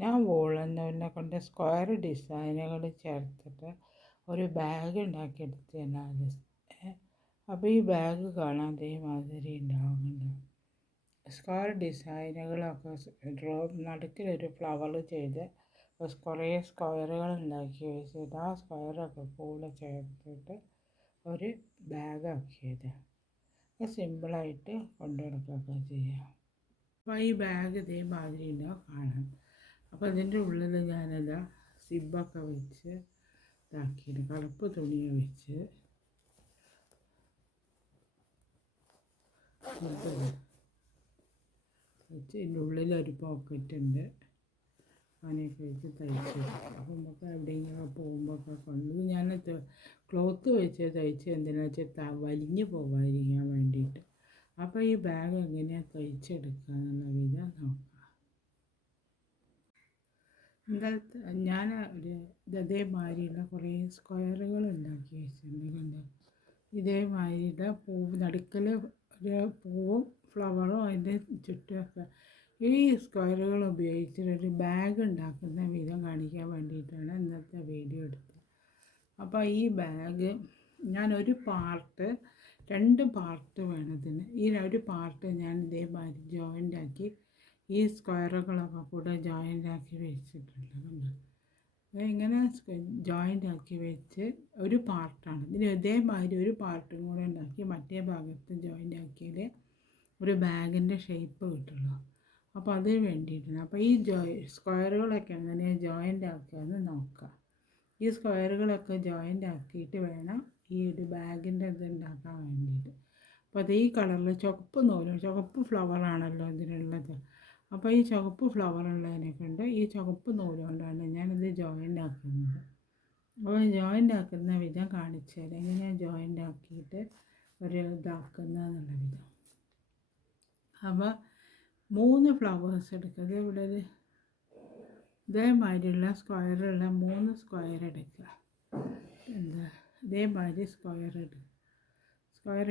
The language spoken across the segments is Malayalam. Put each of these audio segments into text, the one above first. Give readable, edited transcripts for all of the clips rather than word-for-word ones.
ഞാൻ വൂളന്നൂലിനെ കൊണ്ട് സ്ക്വയർ ഡിസൈനുകൾ ചേർത്തിട്ട് ഒരു ബാഗ് ഉണ്ടാക്കിയെടുത്തതാണ്. അപ്പോൾ ഈ ബാഗ് കാണാൻ അതേമാതിരി ഉണ്ടാവുന്നുണ്ട്. സ്ക്വയർ ഡിസൈനുകളൊക്കെ നടുക്കിലൊരു ഫ്ലവർ ചെയ്ത് കുറേ സ്ക്വയറുകൾ ഉണ്ടാക്കി വെച്ചിട്ട് ആ സ്ക്വയറൊക്കെ കൂടെ ചേർത്തിട്ട് ഒരു ബാഗാക്കിയത്. സിമ്പിളായിട്ട് കൊണ്ടു നടക്കുകയൊക്കെ ചെയ്യാം. അപ്പോൾ ഈ ബാഗ് ഇതേമാതിരി ഉണ്ടാവും കാണാൻ. അപ്പോൾ അതിൻ്റെ ഉള്ളിൽ ഞാനത് സിബൊക്കെ വെച്ച് ഇതാക്കിയിട്ട് കറുപ്പ് തുണിയെ വെച്ച് ഇതിൻ്റെ ഉള്ളിലൊരു പോക്കറ്റ് ഉണ്ട്. അങ്ങനെയൊക്കെ വെച്ച് തയ്ച്ചെടുക്കും. അപ്പം നമുക്ക് എവിടെയെങ്കിലും പോകുമ്പോഴൊക്കെ കൊണ്ട് ഞാൻ ക്ലോത്ത് വെച്ച് തയ്ച്ച് എന്തിനാ വെച്ചാൽ വലിഞ്ഞു പോകാതിരിക്കാൻ വേണ്ടിയിട്ട്. അപ്പോൾ ഈ ബാഗ് എങ്ങനെയാണ് തയ്ച്ചെടുക്കുക എന്നുള്ള വിധം നോക്കാം. ഇന്നലത്തെ ഞാൻ ഇതേമാതിരിയുള്ള കുറേ സ്ക്വയറുകൾ ഉണ്ടാക്കി വെച്ചിട്ടുണ്ട്. കണ്ടോ, ഇതേമാതിരിയുടെ നടുക്കൽ ഒരു പൂവും ഫ്ലവറും അതിൻ്റെ ചുറ്റുമൊക്കെ ഈ സ്ക്വയറുകൾ ഉപയോഗിച്ചിട്ടൊരു ബാഗ് ഉണ്ടാക്കുന്ന വിധം കാണിക്കാൻ വേണ്ടിയിട്ടാണ് ഇന്നത്തെ വീഡിയോ എടുത്തത്. അപ്പോൾ ഈ ബാഗ് ഞാനൊരു രണ്ട് പാർട്ട് വേണതിന്. ഈ ഒരു പാർട്ട് ഞാൻ ഇതേമാതിരി ജോയിൻ്റാക്കി ഈ സ്ക്വയറുകളൊക്കെ കൂടെ ജോയിൻ്റാക്കി വെച്ചിട്ടുണ്ട്. ഇങ്ങനെ ജോയിൻ്റാക്കി വെച്ച് ഒരു പാർട്ടാണ് ഇതിന്. ഇതേമാതിരി ഒരു പാർട്ടും കൂടെ ഉണ്ടാക്കി മറ്റേ ഭാഗത്ത് ജോയിൻ്റാക്കിയാൽ ഒരു ബാഗിൻ്റെ ഷേപ്പ് കിട്ടുള്ളൂ. അപ്പോൾ അതിന് വേണ്ടിയിട്ടാണ്. അപ്പോൾ ഈ സ്ക്വയറുകളൊക്കെ എങ്ങനെയാണ് ജോയിൻ്റ് ആക്കുകയെന്ന് നോക്കാം. ഈ സ്ക്വയറുകളൊക്കെ ജോയിൻ്റ് ആക്കിയിട്ട് വേണം ഈ ഒരു ബാഗിൻ്റെ ഇത് ഉണ്ടാക്കാൻ വേണ്ടിയിട്ട്. അപ്പോൾ അത് ഈ കളറിൽ ചുവപ്പ് ഫ്ലവറാണല്ലോ ഇതിനുള്ളത്. അപ്പോൾ ഈ ചുവപ്പ് ഫ്ലവറുള്ളതിനെ കൊണ്ട് ഈ ചുവപ്പ് നൂല് കൊണ്ടാണ് ഞാനിത് ജോയിൻ്റ് ആക്കുന്നത്. അപ്പോൾ ജോയിൻ്റ് ആക്കുന്ന വിധം കാണിച്ചു തരാം, എങ്ങനെയാണ് ജോയിൻ്റ് ആക്കിയിട്ട് ഒരു ഇതാക്കുന്നതെന്നുള്ള വിധം. അപ്പോൾ 3 ഫ്ലവേഴ്സ് എടുക്കുക. ഇവിടെ ഇതേമാതിരിയുള്ള സ്ക്വയറുള്ള 3 സ്ക്വയർ എടുക്കുക. ഇതേമാതിരി സ്ക്വയർ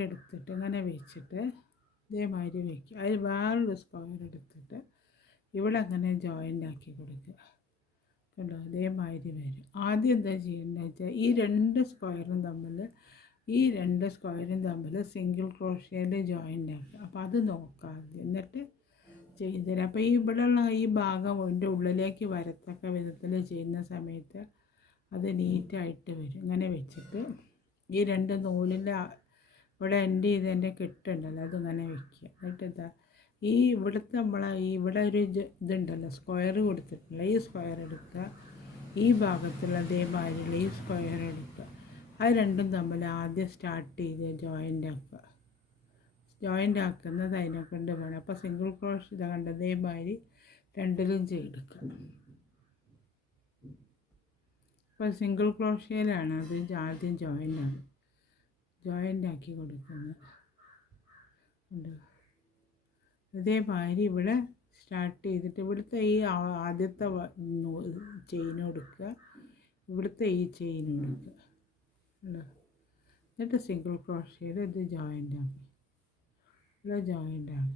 എടുത്തിട്ട് ഇങ്ങനെ വെച്ചിട്ട് ഇതേമാതിരി വയ്ക്കുക. അതിൽ വേറൊരു സ്ക്വയർ എടുത്തിട്ട് ഇവിടെ അങ്ങനെ ജോയിൻ്റ് ആക്കി കൊടുക്കുക. കണ്ടോ, അതേമാതിരി വരും. ആദ്യം എന്താ ചെയ്യേണ്ടത് വെച്ചാൽ ഈ രണ്ട് സ്ക്വയറും തമ്മിൽ സിംഗിൾ ക്രോഷ്യേയിൽ ജോയിൻ്റ് ആക്കുക. അപ്പോൾ അത് നോക്കാം എന്നിട്ട് ചെയ്തുതരാം. അപ്പോൾ ഇവിടെയുള്ള ഈ ഭാഗം അതിൻ്റെ ഉള്ളിലേക്ക് വരത്തക്ക വിധത്തിൽ ചെയ്യുന്ന സമയത്ത് അത് നീറ്റായിട്ട് വരും. ഇങ്ങനെ വെച്ചിട്ട് ഈ രണ്ട് നൂലിൻ്റെ ഇവിടെ എൻഡ് ചെയ്തതിൻ്റെ കെട്ടുണ്ടല്ലോ അതിങ്ങനെ വയ്ക്കുക. എന്നിട്ട് ഇവിടുത്തെ ഇവിടെ ഒരു ഇതുണ്ടല്ലോ സ്ക്വയർ കൊടുത്തിട്ടില്ല, ഈ സ്ക്വയർ എടുക്കുക. ഈ ഭാഗത്തുള്ള അതേമാതിരിയുള്ള ഈ സ്ക്വയർ എടുക്കുക. അത് രണ്ടും തമ്മിൽ ആദ്യം സ്റ്റാർട്ട് ചെയ്ത് ജോയിൻ്റ് ആക്കുന്നത് അതിനെ കൊണ്ട് വേണം. അപ്പോൾ സിംഗിൾ ക്രോഷ് ഇത് കണ്ട അതേമാതിരി രണ്ടിലും ചെയ്തെടുക്കുക. അപ്പോൾ സിംഗിൾ ക്രോഷ്യയിലാണ് അത് ആദ്യം ജോയിൻ്റ് ആക്കി കൊടുക്കുന്നത്. അതേമാതിരി ഇവിടെ സ്റ്റാർട്ട് ചെയ്തിട്ട് ഇവിടുത്തെ ഈ ആദ്യത്തെ ചെയിൻ കൊടുക്കുക, ഇവിടുത്തെ ഈ ചെയിൻ കൊടുക്കുക. എന്നിട്ട് സിംഗിൾ ക്രോഷ്യയിൽ ഇത് ജോയിൻ്റ് ആക്കി ഇവിടെ ജോയിൻ്റ് ആണ്.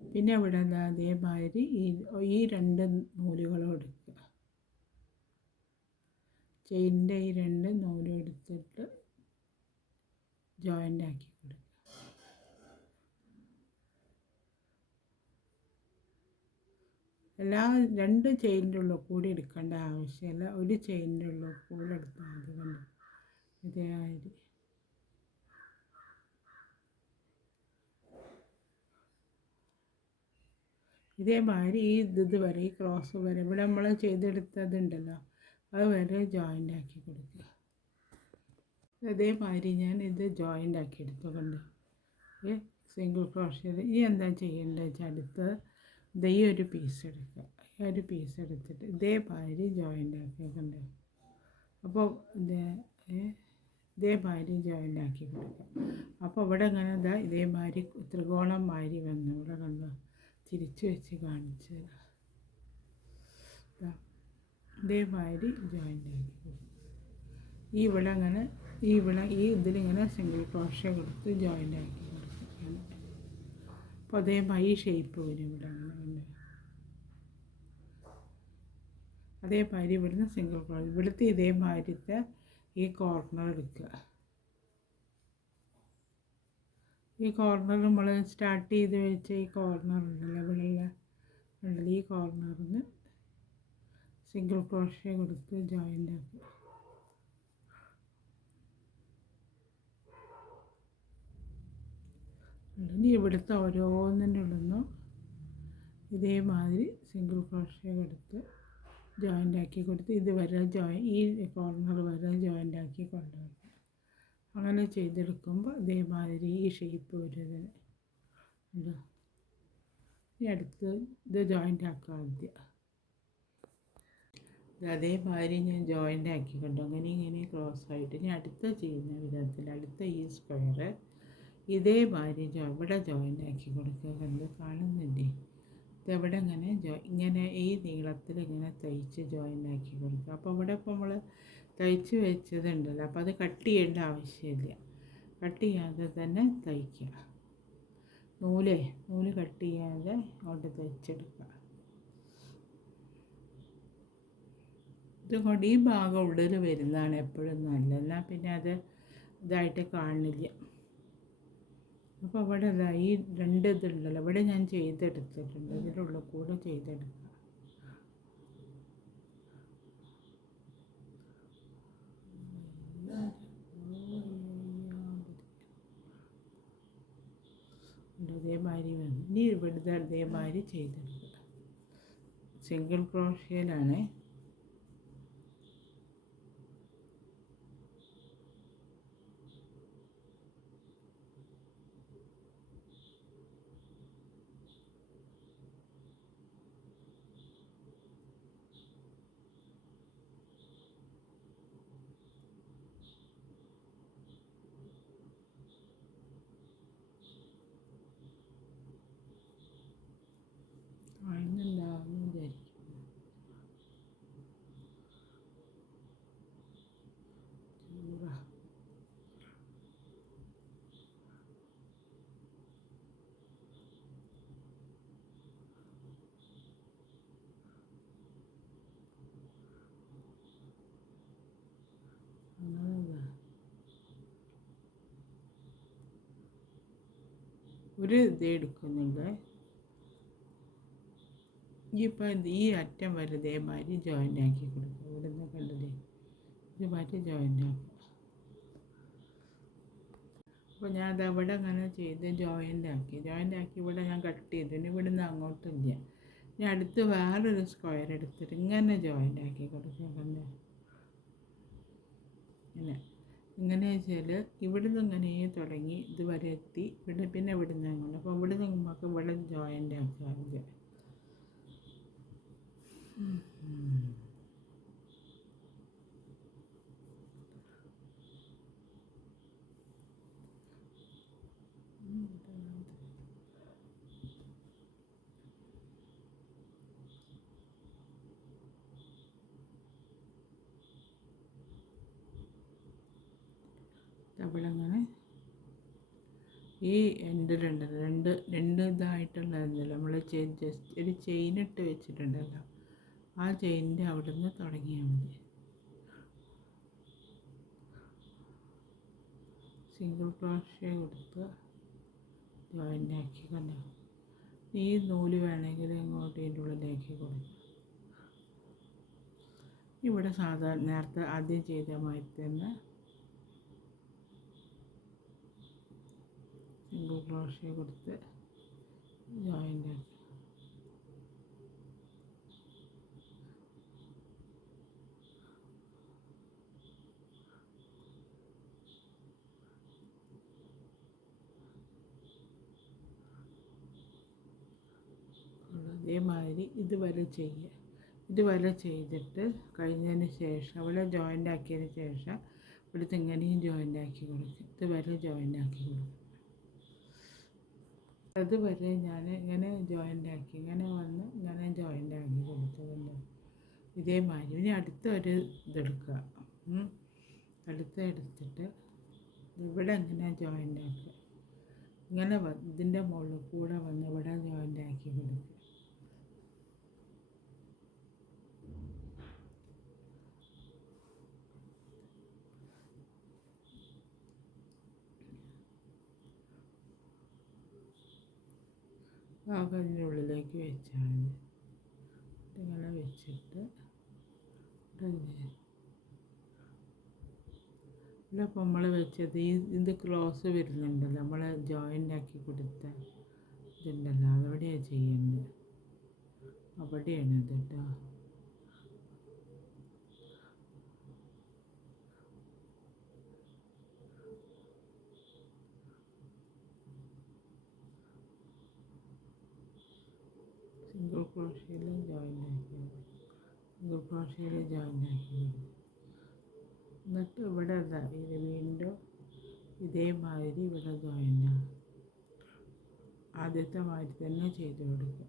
പിന്നെ ഇവിടെ അതേമാതിരി ഈ രണ്ട് നൂലുകളും എടുക്കുക. ചെയിനിൻ്റെ ഈ രണ്ട് നൂലും എടുത്തിട്ട് ജോയിൻ്റ് ആക്കി കൊടുക്കുക. രണ്ട് ചെയിനിൻ്റെ ഉള്ളിൽ കൂടി എടുക്കേണ്ട ആവശ്യമില്ല, ഒരു ചെയിനിൻ്റെ ഉള്ളിൽ കൂടെ എടുത്താൽ മതി. കണ്ടു, ഇതേമാതിരി ഈ ഇത് വരെ ഈ ക്രോസ് വരെ ഇവിടെ നമ്മൾ ചെയ്തെടുത്തതുണ്ടല്ലോ അത് വരെ ജോയിൻ്റ് ആക്കി കൊടുക്കുക. അതേമാതിരി ഞാൻ ഇത് ജോയിൻ്റ് ആക്കി എടുത്തുകൊണ്ട് സിംഗിൾ ക്രോഷ്യയിൽ ഈ എന്താ ചെയ്യേണ്ടത് വെച്ചാൽ അടുത്ത് ഈ ഒരു പീസ് എടുക്കുക. ഈ ഒരു പീസ് എടുത്തിട്ട് ഇതേമാതിരി ജോയിൻ്റ് ആക്കിയിട്ടുണ്ട്. അപ്പോൾ ഇതേമാതിരി ജോയിൻ്റ് ആക്കി കൊടുക്കുക. അപ്പോൾ ഇവിടെ ഇങ്ങനെ ഇതേമാതിരി ത്രികോണം മാതിരി വന്നു. ഇവിടെ കണ്ടോ, തിരിച്ച് വെച്ച് കാണിച്ചു തരാം. ഇതേമാതിരി ജോയിൻ്റ് ആക്കി കൊടുക്കുക. ഈ ഇതിലിങ്ങനെ സിംഗിൾ ക്രോഷ്യ കൊടുത്ത് ജോയിൻ്റ് ആക്കി കൊടുക്കുക. അപ്പോൾ അപ്പോൾ അതേമാതിരി ഈ ഷേപ്പ് വരും ഇവിടെ അങ്ങനെ. അതേമാതിരി ഇവിടുന്ന് സിംഗിൾ ക്രോസ് ഇവിടുത്തെ ഇതേമാതിരത്തെ ഈ കോർണർ എടുക്കുക. ഈ കോർണർ നമ്മൾ സ്റ്റാർട്ട് ചെയ്ത് വെച്ച ഈ കോർണർ ഉണ്ടല്ലോ ഇവിടെയുള്ള ഉണ്ടല്ലോ, ഈ കോർണറിന് സിംഗിൾ ക്രോഷ്യ കൊടുത്ത് ജോയിൻ്റ് ആക്കുക. ഇനി ഇവിടുത്തെ ഓരോന്നിൻ്റെ ഉള്ളിൽ ഇതേമാതിരി സിംഗിൾ ക്രോഷ്യ കൊടുത്ത് ജോയിൻ്റ് ആക്കി കൊടുത്ത് ഇത് വരെ ഈ കോർണർ വരെ ജോയിൻ്റ് ആക്കി കൊണ്ടുവരണം. അങ്ങനെ ചെയ്തെടുക്കുമ്പോൾ ഇതേമാതിരി ഈ ഷേപ്പ് വരുന്നത് ഉണ്ടോ. ഇനി അടുത്ത് ഇത് ജോയിൻ്റ് ആക്കുക ആദ്യം. അതേമാതിരി ഞാൻ ജോയിൻ്റ് ആക്കിക്കൊണ്ട് അങ്ങനെ ഇങ്ങനെ ക്രോസ് ആയിട്ട് ഇനി അടുത്ത ചെയ്യുന്ന വിധത്തിൽ അടുത്ത ഈ സ്ക്വയർ ഇതേമാതിരി ഇവിടെ ജോയിൻ്റ് ആക്കി കൊടുക്കുക. കണ്ട് കാണുന്നില്ലേ, ഇതെവിടെ ഇങ്ങനെ ഈ നീളത്തിൽ ഇങ്ങനെ തയ്ച്ച് ജോയിൻ്റ് ആക്കി കൊടുക്കുക. അപ്പോൾ ഇവിടെ ഇപ്പോൾ നമ്മൾ തയ്ച്ച് വെച്ചതുണ്ടല്ലോ, അപ്പോൾ അത് കട്ട് ചെയ്യേണ്ട ആവശ്യമില്ല. കട്ട് ചെയ്യാതെ തന്നെ തയ്ക്കുക. നൂല് കട്ട് ചെയ്യാതെ അങ്ങോട്ട് തയ്ച്ചെടുക്കുക. ഇതുകൊണ്ട് ഈ ഭാഗം ഉള്ളിൽ വരുന്നതാണ് എപ്പോഴും നല്ലത്, എന്നാൽ പിന്നെ അത് ഇതായിട്ട് കാണില്ല. അപ്പോൾ ഇവിടെ ഈ രണ്ട് ഇതുണ്ടല്ലോ ഇവിടെ ഞാൻ ചെയ്തെടുത്തിട്ടുണ്ട്, ഇതിലുള്ള കൂടെ ചെയ്തെടുക്കുക. അതേമാതിരി വന്നു. ഇനി ഇവിടുത്തെ അതേമാതിരി ചെയ്തെടുക്കുക. സിംഗിൾ ക്രോഷ്യയിലാണ്. ഒരു ഇത് എടുക്കുന്നുണ്ട്. ഇപ്പം ഈ അറ്റം വരെ ഇതേമാതിരി ജോയിൻ്റ് ആക്കി കൊടുക്കുക. ഇവിടെ നിന്ന് കണ്ടതേ ഇതുമാതിരി ജോയിൻ്റ് ആക്കുക. അപ്പോൾ ഞാൻ അത് അവിടെ അങ്ങനെ ചെയ്ത് ജോയിൻ്റ് ആക്കി ഇവിടെ ഞാൻ കട്ട് ചെയ്തു. ഇനി ഇവിടെ നിന്ന് അങ്ങോട്ടില്ല. ഇനി അടുത്ത് വേറൊരു സ്ക്വയർ എടുത്തിട്ട് ഇങ്ങനെ ജോയിൻ്റ് ആക്കി കൊടുക്കുക. കണ്ടേ ഇങ്ങനെ വെച്ചാൽ ഇവിടുന്ന് ഇങ്ങനെ തുടങ്ങി ഇതുവരെ എത്തി പിന്നെ ഇവിടുന്ന് അങ്ങോട്ട്. അപ്പോൾ ഇവിടുന്ന് നമുക്ക് ഇവിടെ ജോയിൻ്റ് ആക്കുക. നമ്മളങ്ങനെ ഈ എൻഡിലുണ്ട് രണ്ട് ഇതായിട്ടുള്ളതല്ലോ നമ്മൾ ജസ്റ്റ് ഒരു ചെയിനിട്ട് വെച്ചിട്ടുണ്ടല്ലോ, ആ ചെയിനിൻ്റെ അവിടെ നിന്ന് തുടങ്ങിയാൽ മതി. സിംഗിൾ ക്രോഷ്യ കൊടുത്ത് ജോയിൻ്റ് ആക്കി കണ്ടോ. ഈ നൂല് വേണമെങ്കിൽ ഇങ്ങോട്ട് ഇതിൻ്റെ ഉള്ളിലേക്ക് കൊടുക്കുക. ഇവിടെ സാധാരണ നേരത്തെ ആദ്യം ചെയ്ത മാതിരി തന്നെ സിംഗിൾ ക്രോഷ്യ കൊടുത്ത് ജോയിൻ്റ് ആക്കി. അതേമാതിരി ഇതുവരെ ചെയ്യുക. ഇതുവരെ ചെയ്തിട്ട് കഴിഞ്ഞതിന് ശേഷം അവിടെ ജോയിൻ്റ് ആക്കിയതിന് ശേഷം ഇവിടുത്തെ ഇങ്ങനെയും ജോയിൻ്റ് ആക്കി കൊടുക്കും. ഇതുവരെ ജോയിൻ്റ് ആക്കി കൊടുക്കും. അതുവരെ ഞാൻ ഇങ്ങനെ ജോയിൻ്റ് ആക്കി ഇങ്ങനെ വന്ന് ഇങ്ങനെ ജോയിൻ്റ് ആക്കി കൊടുത്തതുണ്ട്. ഇതേമാതിരി ഇനി അടുത്തൊരു ഇതെടുക്കുക. എടുത്തിട്ട് ഇവിടെ ഇങ്ങനെ ജോയിൻ്റ് ആക്കുക. ഇങ്ങനെ ഇതിൻ്റെ മുകളിൽ കൂടെ വന്ന് ഇവിടെ ജോയിൻ്റ് ആക്കി കൊടുക്കുക. അതിൻ്റെ ഉള്ളിലേക്ക് വെച്ചാൽ മതി. ഇങ്ങനെ വെച്ചിട്ട് ഇതിപ്പോൾ നമ്മൾ വെച്ചത് ഇത് ക്ലോസ് വരുന്നുണ്ടല്ലോ, നമ്മൾ ജോയിൻ്റ് ആക്കി കൊടുത്ത ഇതുണ്ടല്ലോ, അതെവിടെയാണ് ചെയ്യേണ്ടത്, അവിടെയാണ് ഇത് കേട്ടോ. സിംഗിൾ ക്രോഷയിൽ ജോയിൻ്റ് ആക്കി, സിംഗിൾ ക്രോഷയിൽ ജോയിൻ്റ് ആക്കി. എന്നിട്ട് ഇവിടെ ഇത് വീണ്ടും ഇതേമാതിരി ഇവിടെ ജോയിൻ്റ് ആകും. ആദ്യത്തെ മാതിരി തന്നെ ചെയ്ത് കൊടുക്കുക.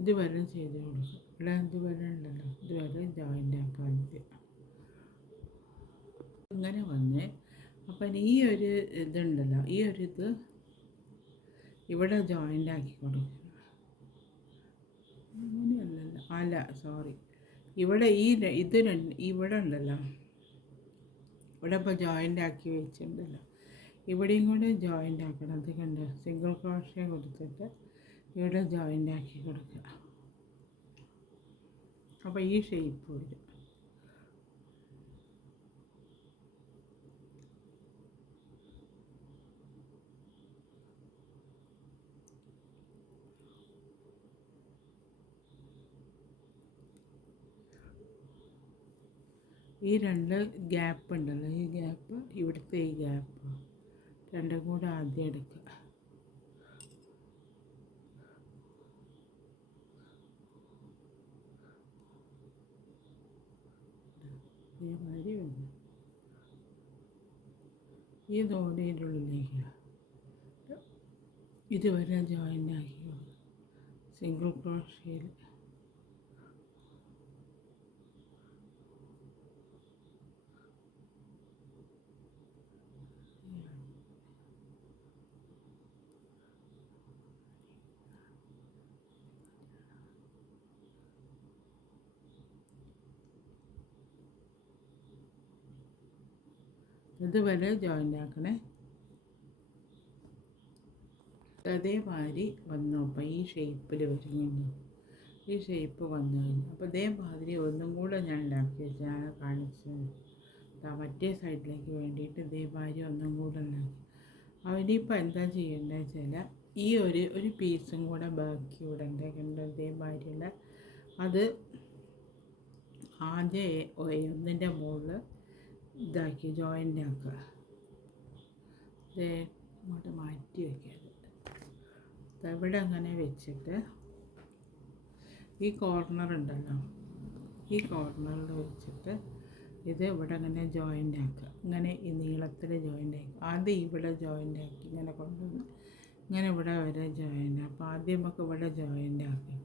ഇതുവരെ ചെയ്ത് കൊടുക്കുക. ഇവിടെ ഇതുവരെ ഉണ്ടല്ലോ, ഇതുവരെ ജോയിൻ്റ് ആക്കാൻ ഇങ്ങനെ വന്ന്. അപ്പം ഈ ഒരു ഇതുണ്ടല്ലോ, ഈ ഒരു ഇത് ഇവിടെ ജോയിൻ്റ് ആക്കി കൊടുക്കുക. അങ്ങനെയല്ലല്ലോ, അല്ല സോറി, ഇവിടെ ഇത് ഇവിടെ ഉണ്ടല്ലോ, ഇവിടെ ഇപ്പോൾ ജോയിൻ്റ് ആക്കി വെച്ചിട്ടുണ്ടല്ലോ, ഇവിടെയും കൂടെ ജോയിൻ്റ് ആക്കണം. അത് കണ്ട് സിംഗിൾ ക്രോഷ്യ കൊടുത്തിട്ട് ഇവിടെ ജോയിൻ്റ് ആക്കി കൊടുക്കുക. അപ്പോൾ ഈ ഷേപ്പ് വരും. ഈ രണ്ട് ഗ്യാപ്പ് ഉണ്ടല്ലോ, ഈ ഗ്യാപ്പ്, ഇവിടുത്തെ ഈ ഗ്യാപ്പ് രണ്ടും കൂടെ ആദ്യം എടുക്കുക. ഇതേമാതിരി വന്നു. ഈ തോടിയുടെ ഉള്ളിലേക്ക് ഇതുവരെ ജോയിൻ്റ് ആക്കി കൊടുക്കുക സിംഗിൾ ക്രോഷ്യയിൽ. ഇതുവരെ ജോയിൻ്റ് ആക്കണേ. അതേമാതിരി വന്നു. അപ്പോൾ ഈ ഷേപ്പിൽ വരുന്നുണ്ട്, ഈ ഷേപ്പ് വന്നു കഴിഞ്ഞു. അപ്പോൾ ഇതേമാതിരി ഒന്നും കൂടെ ഞാൻ ഉണ്ടാക്കി വെച്ചാൽ കാണിച്ചത്. മറ്റേ സൈഡിലേക്ക് വേണ്ടിയിട്ട് ഇതേമാതിരി ഒന്നും കൂടെ ഉണ്ടാക്കി. അവനിപ്പോൾ എന്താ ചെയ്യേണ്ടത് വെച്ചാൽ ഈ ഒരു പീസും കൂടെ ബാക്കി ഇവിടെ ഉണ്ടാക്കേണ്ട ഇതേമാതിരിയുള്ള അത് ആദ്യം ഒന്നിൻ്റെ മുകളിൽ ഇതാക്കി ജോയിൻ്റ് ആക്കുക. ഇത് ഇങ്ങോട്ട് മാറ്റി വയ്ക്കുക. ഇവിടെ അങ്ങനെ വെച്ചിട്ട് ഈ കോർണർ ഉണ്ടല്ലോ, ഈ കോർണറിൽ വെച്ചിട്ട് ഇത് ഇവിടെ അങ്ങനെ ജോയിൻ്റ് ആക്കുക. ഇങ്ങനെ ഈ നീളത്തിൽ ജോയിൻ്റ് ആക്കുക. ആദ്യം ഇവിടെ ജോയിൻ്റ് ആക്കി ഇങ്ങനെ കൊണ്ടുവന്ന് ഇങ്ങനെ ഇവിടെ വരെ ജോയിൻ്റ്. അപ്പോൾ ആദ്യം നമുക്ക് ഇവിടെ ജോയിൻ്റ് ആക്കുക.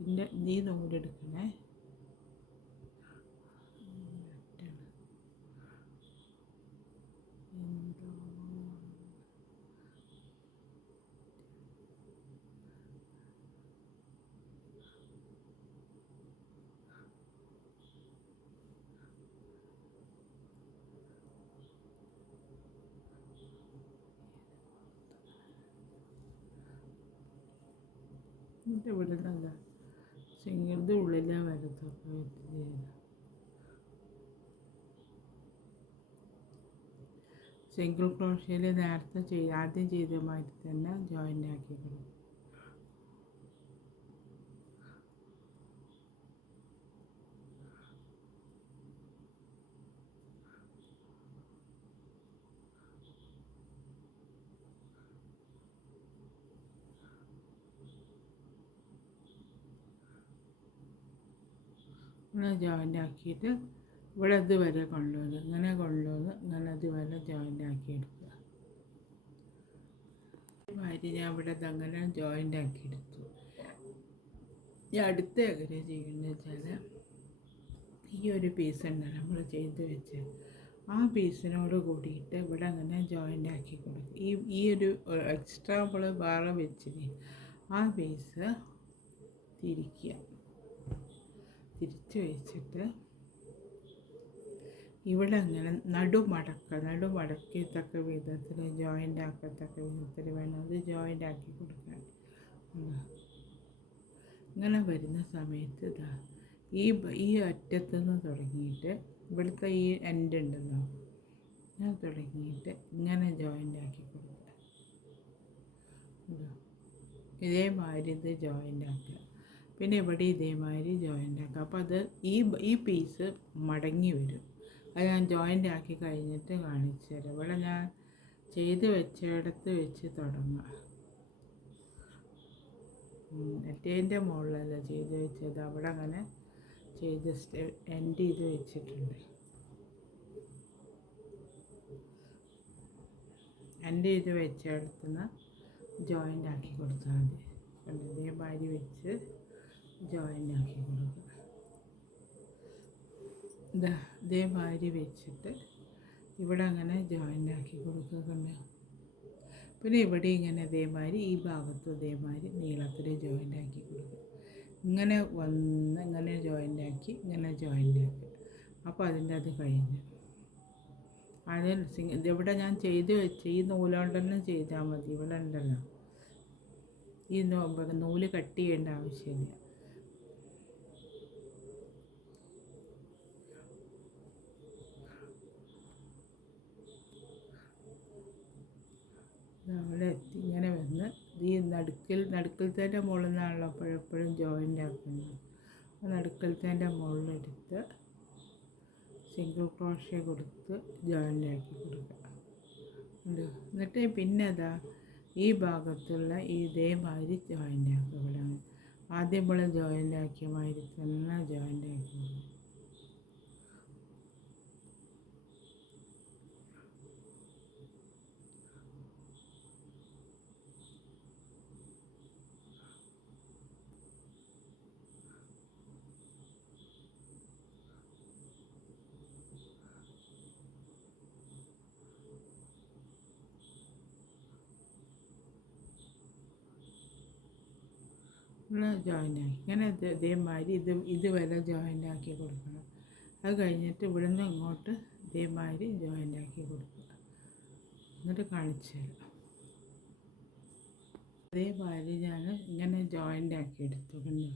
ഇതിൻ്റെ നീ നൂലെടുക്കണേ. എന്നിട്ട് ഇവിടെ നല്ല സിംഗിളിൻ്റെ ഉള്ളിലാണ് വരത്തൊക്കെ ചെയ്ത് സിംഗിൾ ക്രോഷ്യയിൽ നേരത്തെ ആദ്യം ചെയ്ത മാതിരി തന്നെ ജോയിൻ്റ് ആക്കി കൊടുക്കും. ഇങ്ങനെ ജോയിൻ്റ് ആക്കിയിട്ട് ഇവിടെ ഇതുവരെ കൊണ്ടുവന്ന് ഇങ്ങനെ കൊണ്ടുവന്ന് ഇങ്ങനെ ഇതുവരെ ജോയിൻ്റ് ആക്കി എടുക്കുക. മാതിരി ഞാൻ ഇവിടെ അങ്ങനെ ജോയിൻ്റ് ആക്കി എടുത്തു. ഈ അടുത്ത എങ്ങനെ ചെയ്യുന്നത് വെച്ചാൽ ഈ ഒരു പീസ് ഉണ്ടല്ലോ നമ്മൾ ചെയ്ത് വെച്ച് ആ പീസിനോട് കൂടിയിട്ട് ഇവിടെ അങ്ങനെ ജോയിൻ്റ് ആക്കി കൊടുക്കും. ഈ ഒരു എക്സ്ട്രാ നമ്മൾ വേറെ വെച്ചിന് ആ പീസ് തിരിക്കുക. തിരിച്ച് വെച്ചിട്ട് ഇവിടെ അങ്ങനെ നടുമടക്കത്തക്ക വിധത്തിൽ ജോയിൻ്റ് ആക്കത്തക്ക വിധത്തിൽ വേണം അത് ജോയിൻ്റ് ആക്കി കൊടുക്കാൻ. ഇങ്ങനെ വരുന്ന സമയത്ത് ഇതാ ഈ അറ്റത്തുനിന്ന് തുടങ്ങിയിട്ട് ഇവിടുത്തെ ഈ എൻഡ് ഉണ്ടല്ലോ ഞാൻ തുടങ്ങിയിട്ട് ഇങ്ങനെ ജോയിൻ്റ് ആക്കി കൊടുക്കുക. ഇതേമാതിരി ഇത് ജോയിൻ്റ് ആക്കുക. പിന്നെ ഇവിടെ ഇതേമാതിരി ജോയിൻ്റ് ആക്കുക. അപ്പോൾ അത് ഈ പീസ് മടങ്ങി വരും. അത് ഞാൻ ജോയിൻ്റ് ആക്കി കഴിഞ്ഞിട്ട് കാണിച്ചു തരാം. ഇവിടെ ഞാൻ ചെയ്ത് വെച്ചിടത്ത് വെച്ച് തുടങ്ങുക. മറ്റേതിൻ്റെ മുകളിലല്ല ചെയ്ത് വെച്ചത്, അവിടെ അങ്ങനെ ചെയ്ത് എൻഡ് ചെയ്ത് വെച്ചിട്ടുണ്ട്. എൻഡ് ചെയ്ത് വെച്ചിടത്തുനിന്ന് ജോയിൻ്റ് ആക്കി കൊടുത്താൽ മതി. ഇതേമാതിരി വെച്ച് ജോയിൻ്റ് ആക്കി കൊടുക്കുക. ഇതേമാതിരി വെച്ചിട്ട് ഇവിടെ അങ്ങനെ ജോയിൻ്റ് ആക്കി കൊടുക്കുക. പിന്നെ ഇവിടെ ഇങ്ങനെ ഇതേമാതിരി ഈ ഭാഗത്തും ഇതേമാതിരി നീളത്തിൽ ജോയിൻ്റ് ആക്കി കൊടുക്കുക. ഇങ്ങനെ വന്ന് ഇങ്ങനെ ജോയിൻ്റ് ആക്കി ഇങ്ങനെ ജോയിൻ്റ് ആക്കി. അപ്പോൾ അതിൻ്റെ അത് കഴിഞ്ഞു. അത് ഇതിവിടെ ഞാൻ ചെയ്ത് വെച്ച് ഈ നൂലുകൊണ്ട് തന്നെ ചെയ്താൽ മതി. ഇവിടെ ഉണ്ടല്ലോ ഈ നൂല് കട്ട് ചെയ്യേണ്ട ആവശ്യമില്ല. അവിടെ എത്തി ഇങ്ങനെ വന്ന് ഈ നടുക്കലത്തേൻ്റെ മുകളിൽ നിന്നാണല്ലോ എപ്പോഴും ജോയിൻ്റ് ആക്കുന്നത്. നടുക്കലത്തേൻ്റെ മുകളിലെടുത്ത് സിംഗിൾ ക്രോഷ്യ കൊടുത്ത് ജോയിൻ്റ് ആക്കി കൊടുക്കുക. എന്നിട്ട് പിന്നെ അതാ ഈ ഭാഗത്തുള്ള ഇതേമാതിരി ജോയിൻ്റ് ആക്കുക. ഇവിടെ ആദ്യം നമ്മൾ ജോയിൻ്റ് ആക്കിയ മാതിരി തന്നെ ജോയിൻ്റ് ആക്കി കൊടുക്കുക. ജോയിൻ്റ് ആക്കി ഇങ്ങനെ ഇതേമാതിരി ഇതുവരെ ജോയിൻ്റ് ആക്കി കൊടുക്കണം. അത് കഴിഞ്ഞിട്ട് ഇവിടുന്ന് ഇങ്ങോട്ട് ഇതേമാതിരി ജോയിൻ്റ് ആക്കി കൊടുക്കുക. എന്നിട്ട് കാണിച്ചു തരാം. അതേമാതിരി ഞാൻ ഇങ്ങനെ ജോയിൻ്റ് ആക്കി എടുത്തുകൊണ്ട്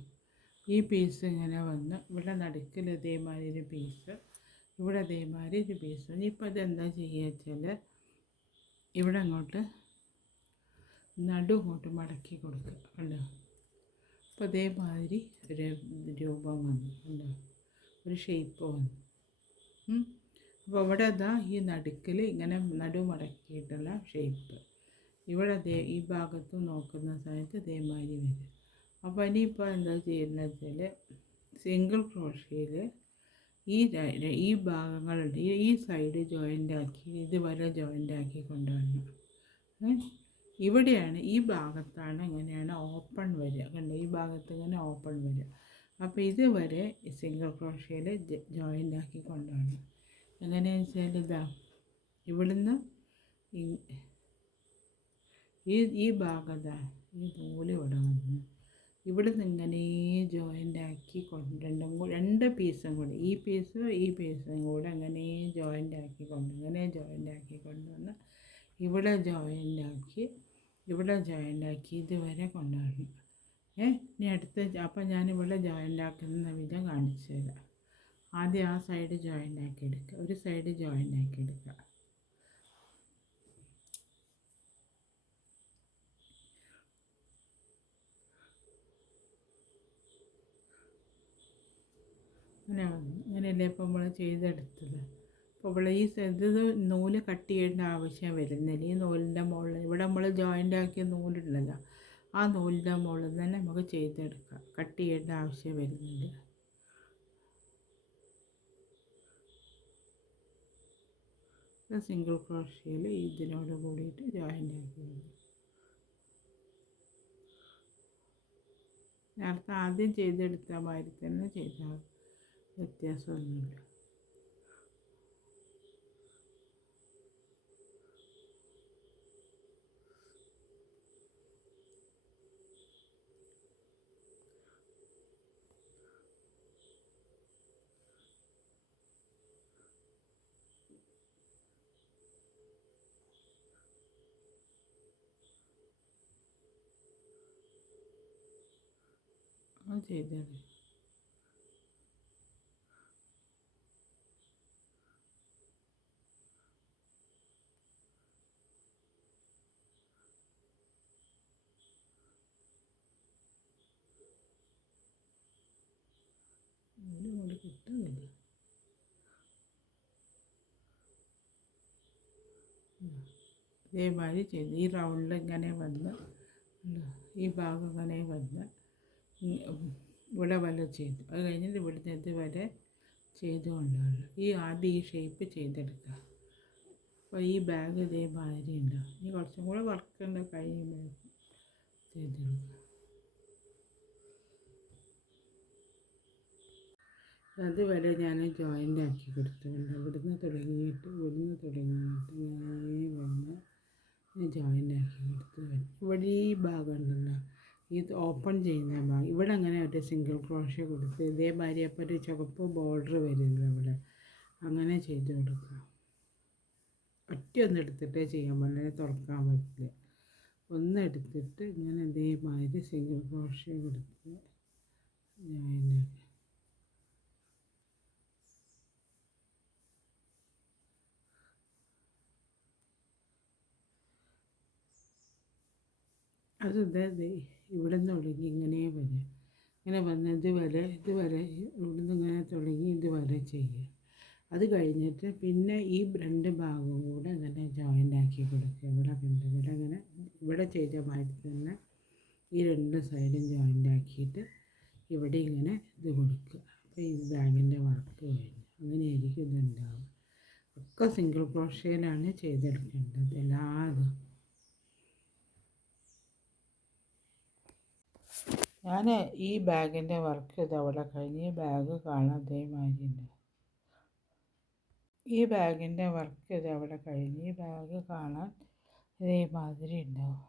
ഈ പീസ് ഇങ്ങനെ വന്ന് ഇവിടെ നടുക്കിൽ ഇതേമാതിരി ഒരു പീസ്, ഇവിടെ ഇതേമാതിരി ഒരു പീസ്. ഇനിയിപ്പോൾ ഇതെന്താ ചെയ്യുക വെച്ചാൽ ഇവിടെ അങ്ങോട്ട് ഇങ്ങോട്ട് മടക്കി കൊടുക്കുക. കണ്ടോ? അപ്പോൾ അതേമാതിരി ഒരു രൂപം വന്നു, ഒരു ഷേപ്പ് വന്നു. അപ്പോൾ ഇവിടെ ഈ നടുക്കിൽ ഇങ്ങനെ മടക്കിയിട്ടുള്ള ഷേപ്പ് ഇവിടെ ഈ ഭാഗത്ത് നോക്കുന്ന സമയത്ത് ഇതേമാതിരി വരും. അപ്പോൾ ഇനിയിപ്പോൾ എന്താ ചെയ്യുന്നത് വെച്ചാൽ സിംഗിൾ ക്രോഷ്യയിൽ ഈ ഭാഗങ്ങളുണ്ട്, ഈ സൈഡ് ജോയിൻ്റ് ആക്കി ഇതുവരെ ജോയിൻ്റ് ആക്കി കൊണ്ടുവരണം. ഇവിടെയാണ് ഈ ഭാഗത്താണ് ഇങ്ങനെയാണ് ഓപ്പൺ വരിക. കണ്ടോ? ഈ ഭാഗത്ത് ഇങ്ങനെ ഓപ്പൺ വരിക. അപ്പോൾ ഇതുവരെ സിംഗിൾ ക്രോഷ്യയിൽ ജോയിൻ്റ് ആക്കി കൊണ്ടുവരണം. എങ്ങനെയാണെന്ന് വെച്ചാൽ ഇതാ ഇവിടുന്ന് ഈ ഭാഗത്താ ഈ നൂല് ഇവിടെ വന്ന് ഇവിടുന്ന് ഇങ്ങനെ ജോയിൻ്റ് ആക്കി രണ്ട് പീസും കൂടി ഈ പീസും കൂടെ അങ്ങനെ ജോയിൻ്റ് ആക്കി ഇങ്ങനെ ജോയിൻ്റ് ആക്കി കൊണ്ടുവന്ന് ഇവിടെ ജോയിൻ്റ് ആക്കി ഇതുവരെ കൊണ്ടുവരണം. ഇനി അപ്പം ഞാനിവിടെ ജോയിൻ്റ് ആക്കുന്ന വിധം കാണിച്ചു തരാം. ആദ്യം ആ സൈഡ് ജോയിൻ്റ് ആക്കി എടുക്കുക, ഒരു സൈഡ് ജോയിൻ്റ് ആക്കി എടുക്കുക. അങ്ങനെയല്ലേ ഇപ്പോൾ നമ്മൾ ചെയ്തെടുത്തത്. അപ്പോൾ ഇവിടെ ഇത് നൂല് കട്ട് ചെയ്യേണ്ട ആവശ്യം വരുന്നില്ല. ഈ നൂലിൻ്റെ മുകളിൽ ഇവിടെ നമ്മൾ ജോയിൻ്റ് ആക്കിയ നൂലുണ്ടല്ലോ, ആ നൂലിൻ്റെ മുകളിൽ തന്നെ നമുക്ക് ചെയ്തെടുക്കാം. കട്ട് ചെയ്യേണ്ട ആവശ്യം വരുന്നില്ല. സിംഗിൾ ക്രോഷ്യേയിൽ ഇതിനോട് കൂടിയിട്ട് ജോയിൻ്റ് ആക്കി കൊടുക്കും. നേരത്തെ ആദ്യം ചെയ്തെടുത്ത മാതിരി തന്നെ ചെയ്താൽ വ്യത്യാസമൊന്നുമില്ല. അത് ചെയ്തത് ഇതിനോട് കിട്ടുന്നില്ല. ഇതേമാതിരി ചെയ്ത് ഈ റൗണ്ടിൽ ഇങ്ങനെ വന്ന് ഈ ഭാഗം ഇങ്ങനെ വന്ന് ഇവിടെ വരെ ചെയ്തു. അത് കഴിഞ്ഞിട്ട് ഇവിടുന്ന് ഇതുവരെ ചെയ്തുകൊണ്ടാണ് ആദ്യം ഈ ഷേപ്പ് ചെയ്തെടുക്കുക. അപ്പോൾ ഈ ബാഗ് ഇതേമാതിരി ഉണ്ടാവും. ഇനി കുറച്ചും കൂടെ വർക്കുണ്ട് കഴിയുമ്പോൾ ചെയ്തെടുക്കുക. അതുവരെ ഞാൻ ജോയിൻ്റ് ആക്കി കൊടുത്തുകൊണ്ട് ഇവിടുന്ന് തുടങ്ങിയിട്ട് ഇങ്ങനെ വന്ന് ജോയിൻ്റ് ആക്കി കൊടുത്ത് ഇവിടെ ഈ ഭാഗം ഉണ്ടല്ലോ, ഇത് ഓപ്പൺ ചെയ്യുന്ന ഭാഗം, ഇവിടെ അങ്ങനെ ഒരു സിംഗിൾ ക്രോഷ്യ കൊടുത്ത് ഇതേമാതിരി അപ്പോൾ ഒരു ചുവപ്പ് ബോർഡർ വരുന്നത് അവിടെ അങ്ങനെ ചെയ്ത് കൊടുക്കുക. ഒറ്റയൊന്നും എടുത്തിട്ടേ ചെയ്യാൻ പാടില്ല, തുറക്കാൻ പറ്റില്ല. ഒന്നെടുത്തിട്ട് ഇങ്ങനെ ഇതേമാതിരി സിംഗിൾ ക്രോഷ്യ കൊടുത്ത് ജോയിൻ്റ് ആക്കി. അത് ഇവിടെ നിന്ന് തുടങ്ങി ഇങ്ങനെ വരിക, ഇങ്ങനെ വന്ന് ഇതുവരെ ഇവിടുന്ന് ഇങ്ങനെ തുടങ്ങി ഇതുവരെ ചെയ്യുക. അത് കഴിഞ്ഞിട്ട് പിന്നെ ഈ രണ്ട് ഭാഗവും കൂടെ ഇങ്ങനെ ജോയിൻ്റ് ആക്കി കൊടുക്കുക. ഇവിടെ ചെയ്ത മാതിരി തന്നെ ഈ രണ്ട് സൈഡും ജോയിൻ്റ് ആക്കിയിട്ട് ഇവിടെ ഇങ്ങനെ ഇത് കൊടുക്കുക. അപ്പോൾ ഈ ബാഗിൻ്റെ വർക്ക് കഴിഞ്ഞു. അങ്ങനെയായിരിക്കും ഇതുണ്ടാവുക. ഒക്കെ സിംഗിൾ ക്രോഷ്യേയിലാണ് ചെയ്തെടുക്കേണ്ടത് എല്ലാതും. ഞാൻ ഈ ബാഗിൻ്റെ വർക്ക് ഇതവിടെ കഴിഞ്ഞ് ഈ ബാഗ് കാണാൻ അതേമാതിരി ഉണ്ട്. ഈ ബാഗിൻ്റെ വർക്ക് ഇതവിടെ കഴിഞ്ഞ് ഈ ബാഗ് കാണാൻ ഇതേമാതിരി ഉണ്ടാവും.